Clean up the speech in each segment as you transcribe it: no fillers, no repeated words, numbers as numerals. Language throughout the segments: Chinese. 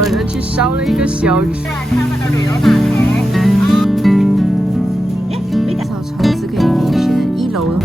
有人去烧了一个小吃。小船是可以选1楼的。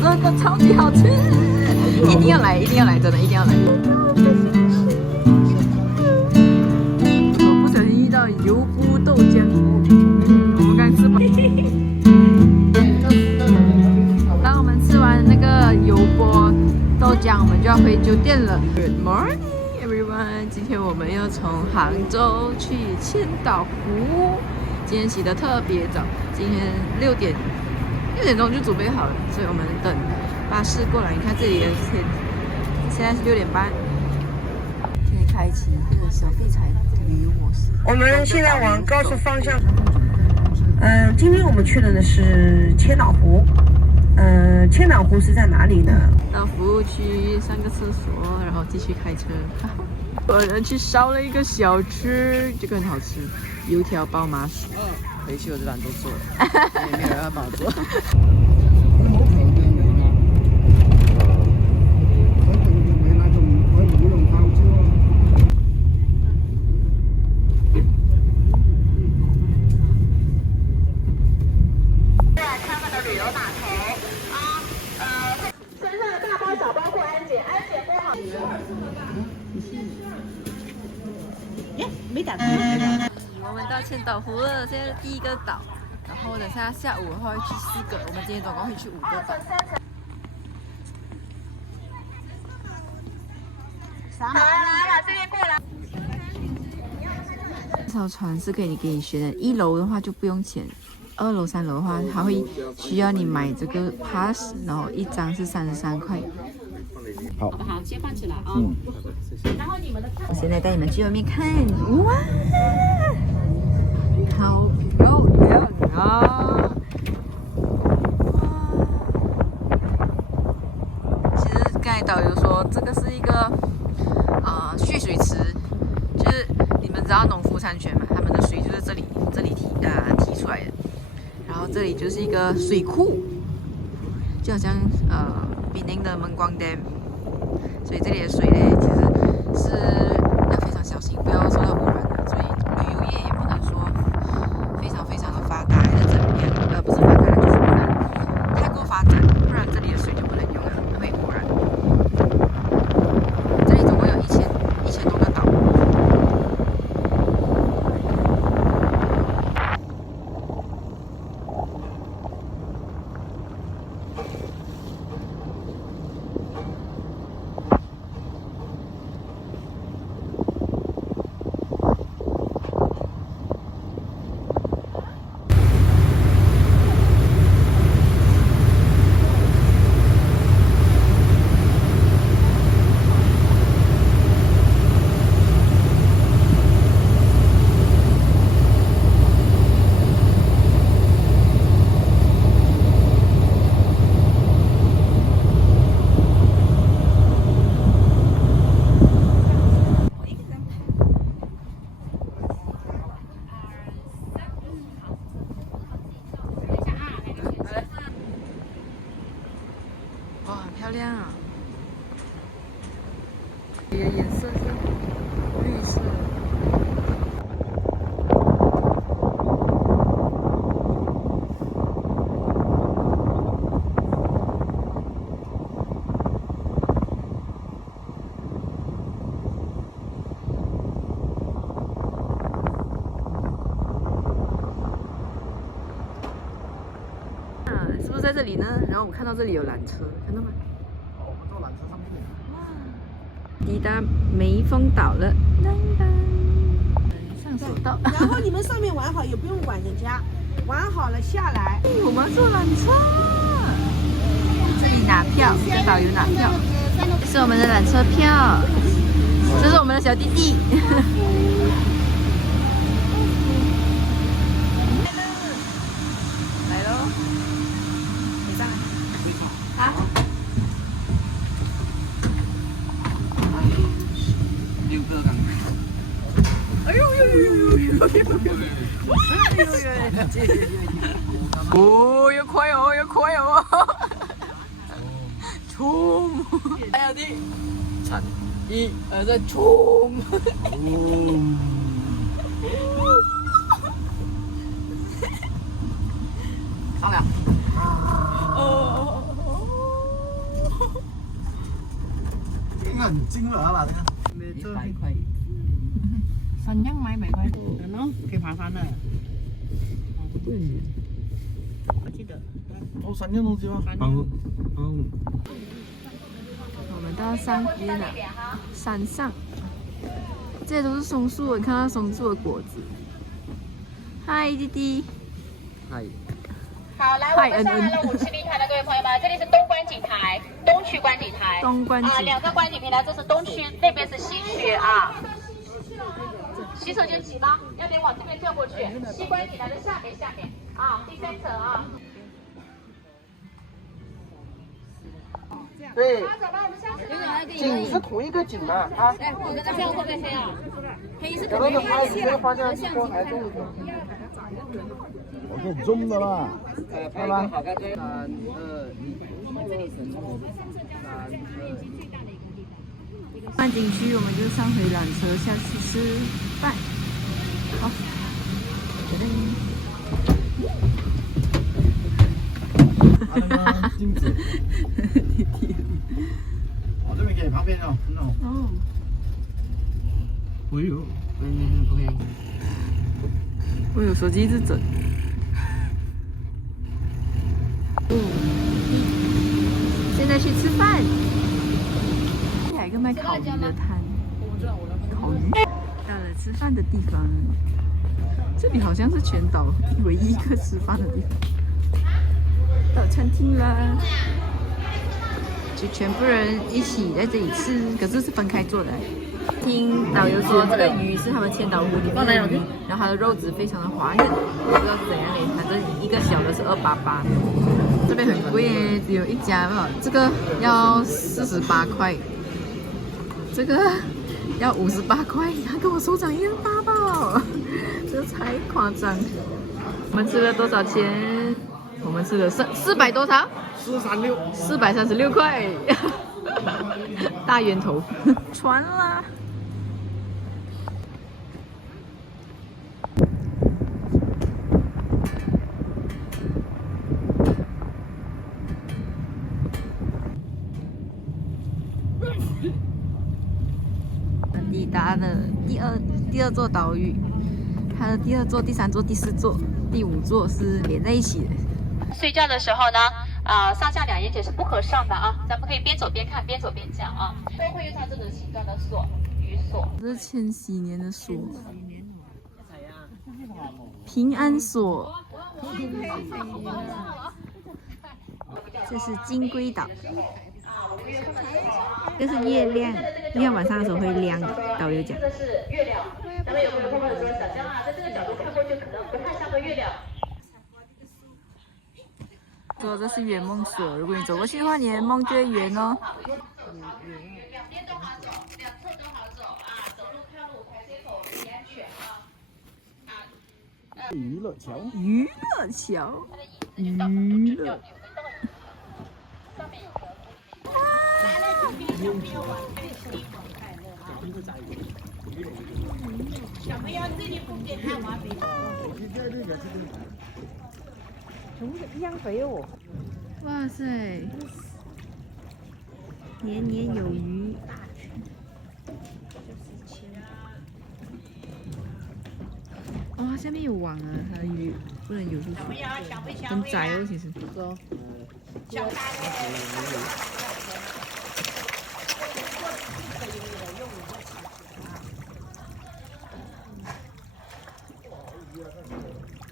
真的超级好吃，一定要来，一定要来，真的一定要来。我不小心遇到油锅豆浆，我们刚吃完。当我们吃完那个油锅豆浆，我们就要回酒店了。Good morning, everyone！ 今天我们要从杭州去千岛湖，今天起得特别早，今天6点钟就准备好了，所以我们等巴士过来。你看这里的天，现在是6点半，可以开启这个小废柴旅游模式。我们现在往高速方向。今天我们去的呢是千岛湖。千岛湖是在哪里呢？到服务区上个厕所，然后继续开车。有人去烧了一个小吃，这个很好吃，油条包麻薯。回去我就懒得做了，也没有人要帮我做。身上的大包小包过安检，安检过好。耶，没打开。我们到千岛湖了，现在是第1个岛，然后等下下午的话会去4个，我们今天总共会去5个岛。来，这边过来。这艘船是可以给你选的，1楼的话就不用钱，2楼、3楼的话，它会需要你买这个 pass， 然后1张是33块。好，好不好？先放起来啊。然后你们的票。我现在带你们去外面看，哇，好漂亮啊！其实刚才导游说这个是一个蓄水池，就是你们知道农夫山泉嘛，他们的水就是这里提出来的，然后这里就是一个水库，就好像槟宁的闷光 dam， 所以这里的水呢其实是要非常小心，不要受到污染的，所以旅游业也不能说非常的发达还是怎么样，不是发达，就是不能太过发展，不然这里的水就不能用了，会污染。这里总共有1000多个岛。哇，很漂亮啊！你的颜色是绿色。是不是在这里呢？然后我看到这里有缆车，看到吗？哦，我们坐缆车上面。哇！抵达梅峰岛了，当当。上手到。然后你们上面玩好也不用管人家，玩好了下来。我们坐缆车，这里拿票，跟导游拿票。这是我们的缆车票，这是我们的小弟弟。来喽，你上来。好。6个刚。哎呦呦呦呦呦呦！哦，要快哦，要快哦！冲！还有你，3、1、2、3，冲！上了。很惊了啊，这个。100块。3样买100块。可以爬山的。我记得。哦，3样东西吗？我们到上边了，山上，这些都是松树，你看到松树的果子。嗨，弟弟。嗨。好，来，我们上来了5次立台的各位朋友们，这里是东观景台，东区观景台。东观景2个观景平台，这是东区，那边是西区啊。洗手间挤吗？要得往这边跳过去。西观景台的下面啊，第3层啊。对，景是同一个景的啊。哎，我跟他这样会不会黑啊？黑是肯然后定呢，这个方向是光台中的。我给中的啦。拜拜。3、2、1。观景区，我们就上回缆车下去吃饭。好，镜子。我这边给旁边哦，很好。哦。哎呦，不可以。我有手机一直整。现在去吃饭。还有一个卖烤鱼的摊，烤鱼。到了吃饭的地方，这里好像是全岛唯一一个吃饭的地方。到餐厅啦，就全部人一起在这里吃，可是是分开坐的。听导游说，这个鱼是他们千岛湖里面的鱼，然后它的肉质非常的滑嫩，不知道是怎样嘞。反正一个小的是288，这边很贵耶，只有一家吧，这个要48块，这个要58块，它跟我手掌一样大吧？这太夸张。我们吃了多少钱？我们吃了400多少？436块，大圆头，船啦。抵达了第二座岛屿，它的第2座、第3座、第4座、第5座是连在一起的。睡觉的时候呢，上下2眼睑是不合上的啊，咱们可以边走边看，边走边讲啊，都会用它这种形状的锁，鱼锁。这是千禧年的锁，平安锁。这是金龟岛，这是月亮，你看晚上的时候会亮的，导游讲。这是月亮，那么有朋友问说，小江啊，在这个角度看过去可能不太像个月亮。说这是圆梦锁，如果你走过去的话，你的梦就会圆哦。两边都好走，两侧都好走啊，走路看路，排水口注意安全啊。娱乐桥。娱乐桥。娱乐。小朋友这里风景看完没？一样肥哦。哇塞，年年有余。哦，下面有网啊，它的鱼不能游出去，很窄哦，其实。小大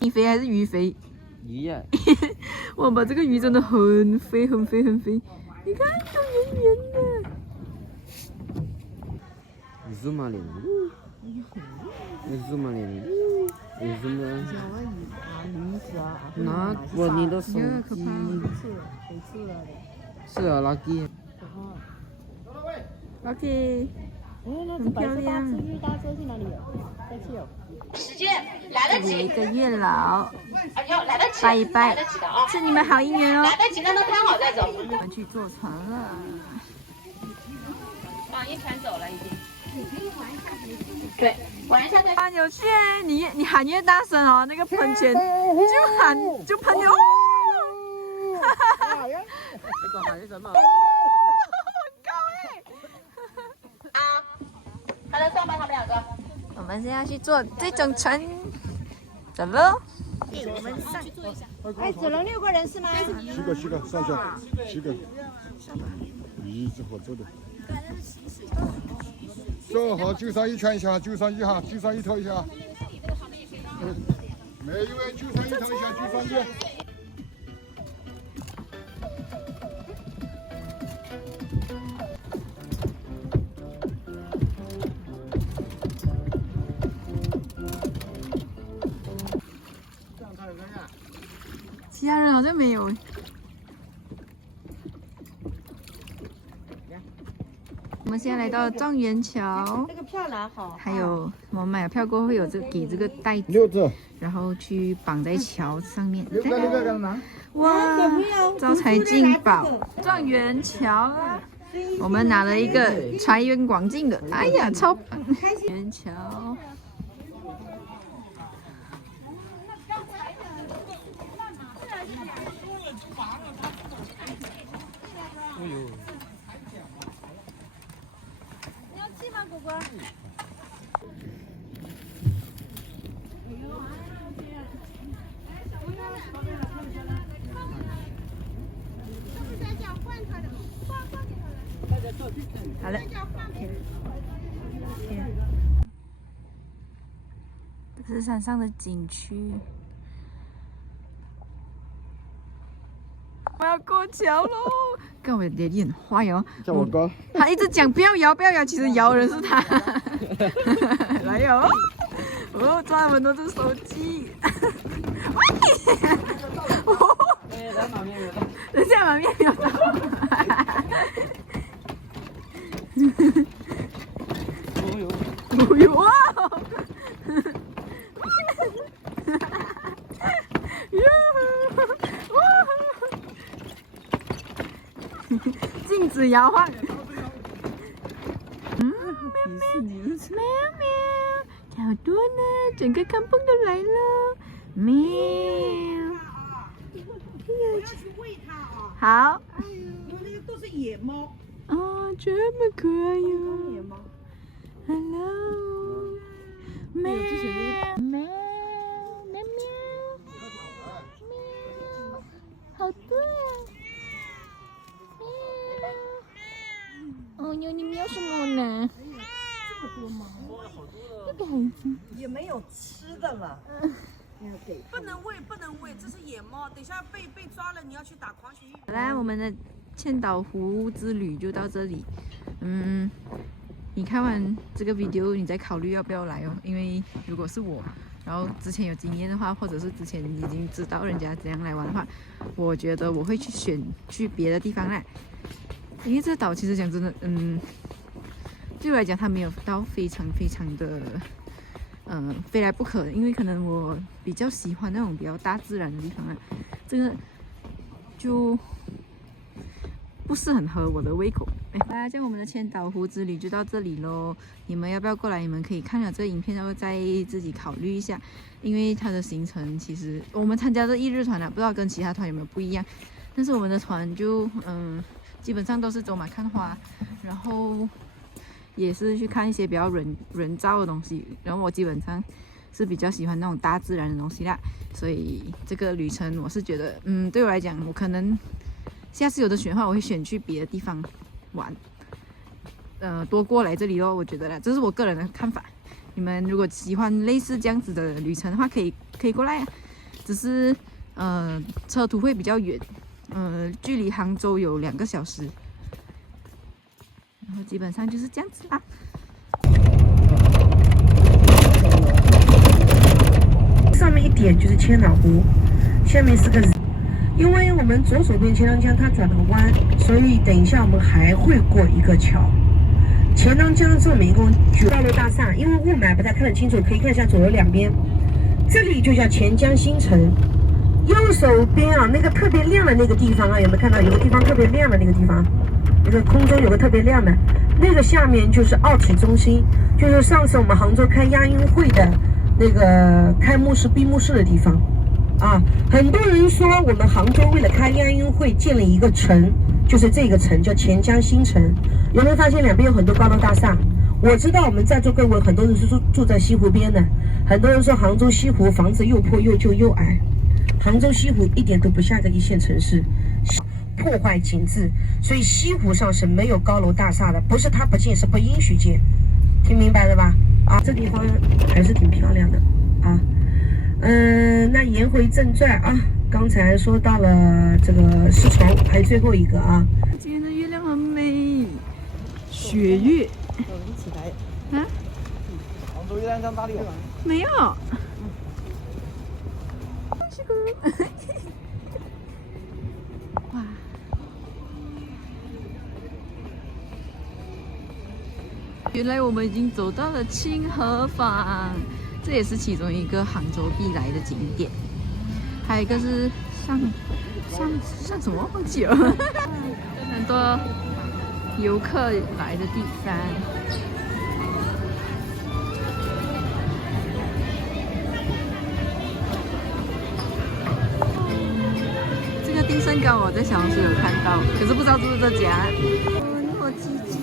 你肥还是鱼肥？鱼呀、哇，把这个鱼真的很肥，很肥，很肥。你看，都圆圆的。 zoom 下嚟，zoom 下嚟，zoom 啊！拿我你的手机。是啊，lucky。OK，很漂亮。时间来得及，有一个月老，啊，要来得及，拜一拜来得及的啊，祝你们好姻缘哦。来得及的都看好再走。我们去坐船了。啊，一船走了已经。对，玩一下再。很有趣哎，你喊越大声哦，那个喷泉就喷流。哈哈哈！这个喊什么？很高哎。啊，还能上吗？他们两个？我们现在去坐这种船，走喽。我们上。哎，只能6个人是吗7个上下7个，一直合作的。走好，就上一圈一下，就上一下，就上一头一下。每一位就上一头一下，就上去。其他人好像没有。我们现在来到状元桥，这个票拿好。还有我们买了票过后会有给这个袋子， 6个，然后去绑在桥上面。 6个干嘛？哇，招财进宝，状元桥啦！我们拿了一个财源广进的，哎呀，超棒！元桥。好了，这是山上的景区。我要过桥喽！看我的脸很坏哦。叫我哥。他一直讲不要摇，不要摇，其实摇的人是他。来哟！哦，抓很多只手机。等下把面没有到。哦呦哇！禁止摇晃。喵喵喵喵，好多呢，整个康蹦都来了。喵。好。因为那个都是野猫。哦，这么可爱哟。野猫。Hello。喵喵喵喵喵，好多啊！哦哟，你喵什么呢？这么多猫，这个孩子也没有吃的了。不能喂，不能喂，这是野猫。等下被抓了，你要去打狂犬疫苗。好啦，我们的千岛湖之旅就到这里。你看完这个 video， 你再考虑要不要来哦。因为如果是我，然后之前有经验的话，或者是之前已经知道人家怎样来玩的话，我觉得我会去别的地方啦。因为这个岛其实讲真的，对我来讲它没有到非常非常的，非来不可。因为可能我比较喜欢那种比较大自然的地方啊，这个就不是很合我的胃口。好啦，这样我们的千岛湖之旅就到这里咯。你们要不要过来？你们可以看了这个影片，然后再自己考虑一下。因为它的行程其实我们参加的1日团啊，不知道跟其他团有没有不一样。但是我们的团就基本上都是走马看花，然后也是去看一些比较人造的东西。然后我基本上是比较喜欢那种大自然的东西啦，所以这个旅程我是觉得，对我来讲，我可能下次有的选的话，我会选去别的地方玩，多过来这里咯，我觉得啦，这是我个人的看法。你们如果喜欢类似这样子的旅程的话，可以过来啊。只是车途会比较远，距离杭州有2个小时，然后基本上就是这样子啦。上面一点就是千岛湖，下面是个。因为我们左手边钱塘江它转了个弯，所以等一下我们还会过一个桥。钱塘江这里一共9高楼大厦，因为雾霾不太看得清楚，可以看一下左右两边。这里就叫钱江新城。右手边啊，那个特别亮的那个地方啊，有没有看到？有个地方特别亮的那个地方，那个空中有个特别亮的，那个下面就是奥体中心，就是上次我们杭州开亚运会的那个开幕式、闭幕式的地方。啊，很多人说我们杭州为了开亚运会建了一个城，就是这个城叫钱江新城。有没有发现两边有很多高楼大厦？我知道我们在座各位很多人是住在西湖边的，很多人说杭州西湖房子又破又旧又矮，杭州西湖一点都不像个一线城市，破坏景致，所以西湖上是没有高楼大厦的，不是它不建，是不允许建，听明白了吧？啊，这地方还是挺漂亮的啊。那言回正传啊，刚才说到了这个丝绸，还有最后一个啊。今天的月亮很美，雪月。一起来。啊？杭州月亮像大力丸。没有。哇！原来我们已经走到了清河坊。这也是其中一个杭州必来的景点，还有一个是上什么忘记了，很多游客来的地方。这个丁参糕我在小红书有看到，可是不知道是不是这家。我鸡鸡。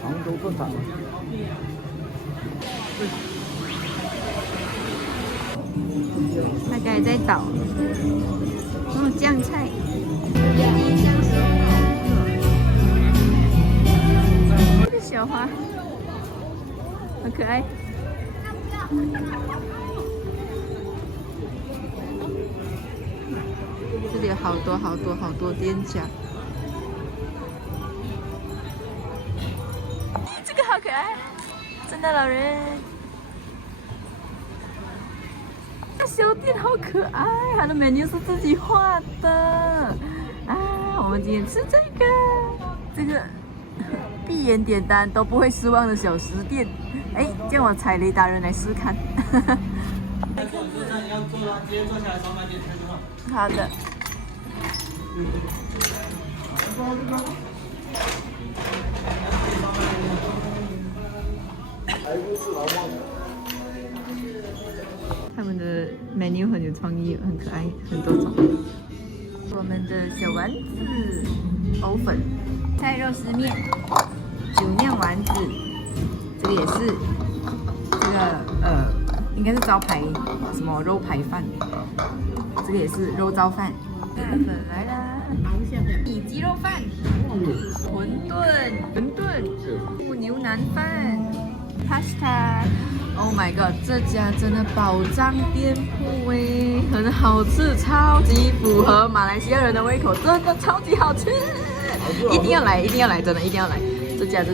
杭州特产。大概在倒，酱菜，这个小花，好可爱。这里有好多店家，这个好可爱，圣诞老人。小店好可爱，它的 menu 是自己画的啊！我们今天吃这个闭眼点单都不会失望的小食店。哎，叫我踩雷达人来试看。好的。他们的 menu 很有创意，很可爱，很多种。我们的小丸子、藕粉、菜肉丝面、酒酿丸子，这个也是，这个应该是招牌什么肉排饭，这个也是肉燥饭。粉来啦，米鸡肉饭、馄饨、牛腩饭、pasta。Oh my god， 这家真的宝藏店铺哎，很好吃，超级符合马来西亚人的胃口，真的超级好吃，一定要来，真的一定要来，这家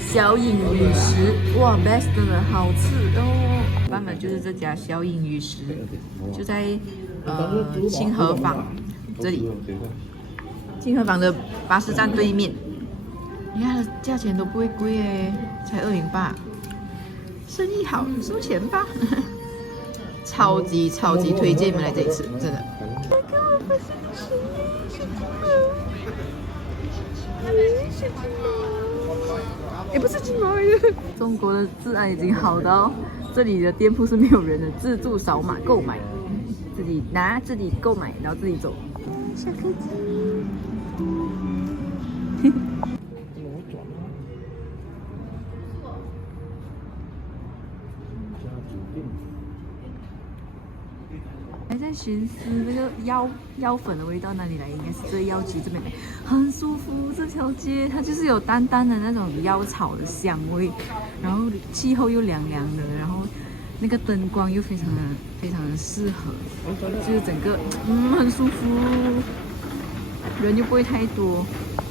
小隐雨食，哇 ，best 真的好吃哦，版本就是这家小隐雨食，就在清河坊这里，清河坊的巴士站对面。你看它的价钱都不会贵哎，才208，生意好，收钱吧。超级推荐你们来这里吃，真的。也不是金毛鱼。中国的治安已经好到这里的店铺是没有人的，自助扫码购买，自己拿自己购买，然后自己走。小柯基。还在寻思那个腰粉的味道哪里来，应该是这腰旗这边来，很舒服。这条街它就是有淡淡的那种腰草的香味，然后气候又凉凉的，然后那个灯光又非常的适合，就是整个很舒服，人又不会太多。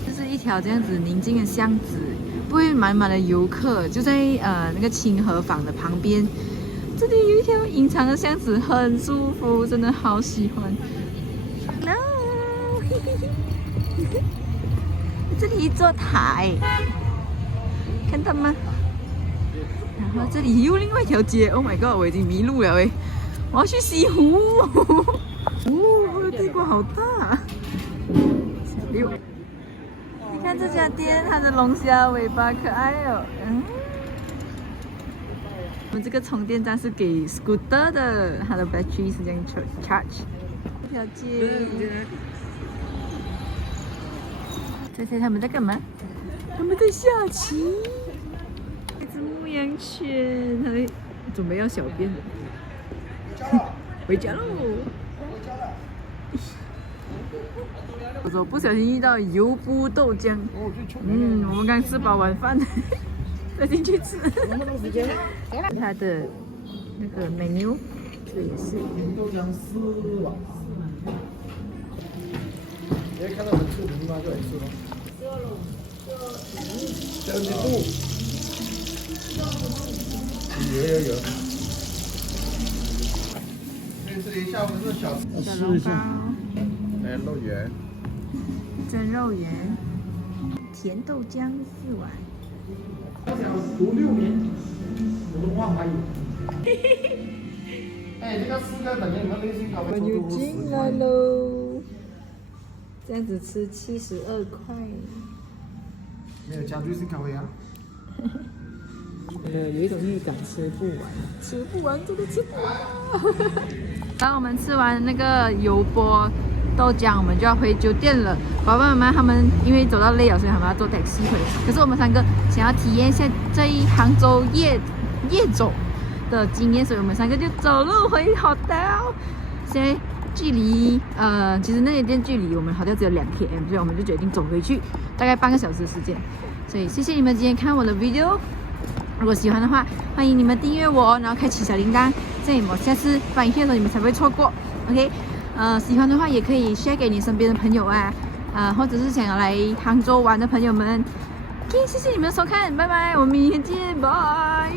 就是一条这样子宁静的巷子，不会满满的游客，就在那个清河坊的旁边。这里有一条隐藏的巷子，很舒服，真的好喜欢。Hello， 这里一座台，看到吗？然后这里又另外一条街 ，Oh my god， 我已经迷路了诶，我要去西湖。哦，地瓜好大。小六，你看这家店，它的龙虾尾巴可爱哦。我们这个充电站是给 scooter 的，它的 battery 是这样 charge。这条街，猜猜他们在干嘛？他们在下棋。一只牧羊犬，它在准备要小便了。回家喽！我不小心遇到油布豆浆。我们刚吃饱晚饭。再进去吃。它的那个 menu， 这也是。豆浆4碗。你还看到很出名吗？这里是吗？70度。有。这里下午是小笼包。哎，肉圆。蒸肉圆。甜豆浆4碗。读6年，我都忘还有。哎，这个4个等于你们内心咖啡。我又进来喽，这样子吃72块。没有加瑞士咖啡啊？有一种预感，吃不完，真的吃不完。当我们吃完那个油波豆浆，我们就要回酒店了。爸爸妈妈他们因为走到累了，所以他们要坐 taxi 回。可是我们3个想要体验一下这一杭州夜走的经验，所以我们3个就走路回 hotel。现在距离其实那间店距离我们 hotel 只有2 km， 所以我们就决定走回去，大概半个小时的时间。所以谢谢你们今天看我的 video。如果喜欢的话，欢迎你们订阅我，然后开启小铃铛，这样我下次发影片的时候你们才不会错过。OK。喜欢的话也可以 share 给你身边的朋友啊，或者是想要来杭州玩的朋友们。OK， 谢谢你们的收看，拜拜，我们明天见，拜。